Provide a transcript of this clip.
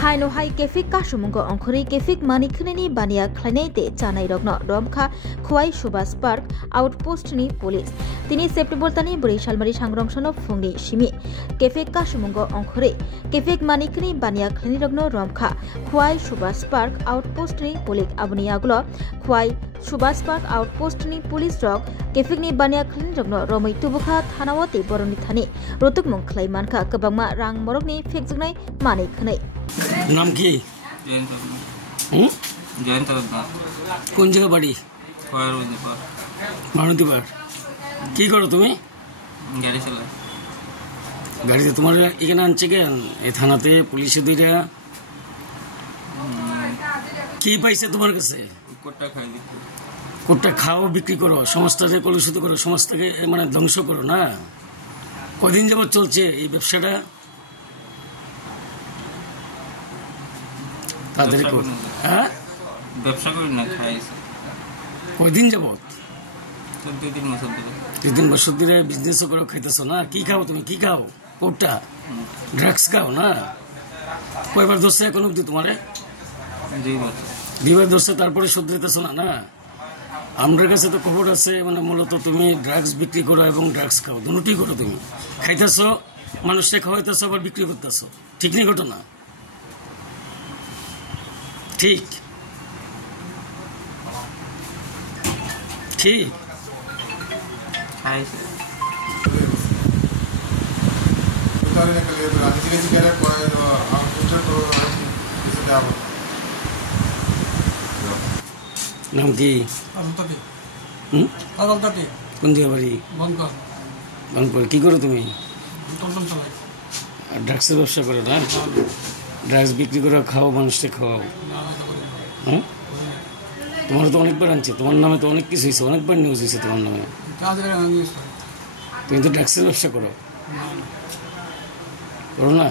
Hai no hai kefik kasumungo ongkhori kefik manikhneni bania khlainai te chanai rogno romkha khwai subas park outpost ni police tini September tani Borisalmari sangrongsono phungni simi kefik kasumungo ongkhori kefik manikhneni bania khlainai rogno romkha khwai subas park outpost ni police abuni agulo khwai subas park outpost ni police rok kefik ni bania khlainai rogno romai tubukha thanawati boroni thani rotuk mung khlai manka kabangma rang morokni phekjaknai manai khnai নাম কি? জয়ন্ত কোন জায়গা বাড়ি? মারুতিপাড়। কি করো তুমি? গাড়ি চালাই। গাড়িতে তোমার এখানে আনছে কেন এই থানাতে পুলিশে দুইটা? কি পাইছে তোমার কাছে? কোটটা খাও বিক্রি করো, সমাজটাকে কলুষিত করো, সমাজটাকে মানে ধ্বংস করো না? কদিন যাবত চলছে এই ব্যবসাটা? ব্যবসা করি না, খাই। কয়দিন যাবত? 2-3 বছর ধরে বিজনেস করো, খাইতেছো না? কি খাও তুমি? কি খাও? কোটটা ড্রাগস খাও না? কয়বার ধরছে এখন অব্দি তোমারে? 2 বার ধরছে, তারপরে শুধরাইতেছো না? না, আমার কাছে তো খবর আছে মানে মূলত তুমি ড্রাগস বিক্রি করো এবং ড্রাগস খাও, দুটোই করো। তুমি খাইতেছো, মানুষকে খাওয়াইতেছো, আবার বিক্রি করতেছো। ঠিক নেই ঘটনা? ঠিক ঠিক নাম কি? কোন দিকে বাড়ি? বানপুর। কি করো তুমি? ড্রাগসের ব্যবসা করো না? ড্রাগস বিক্রি করে খাও, মানুষকে খাওয়াও। হ্যাঁ, তোমার তো অনেকবার আনছে, তোমার নামে তো অনেক কিছু হয়েছে, অনেকবার নিউজ হয়েছে তোমার নামে। তুমি তো ড্রাগসের ব্যবসা করো না?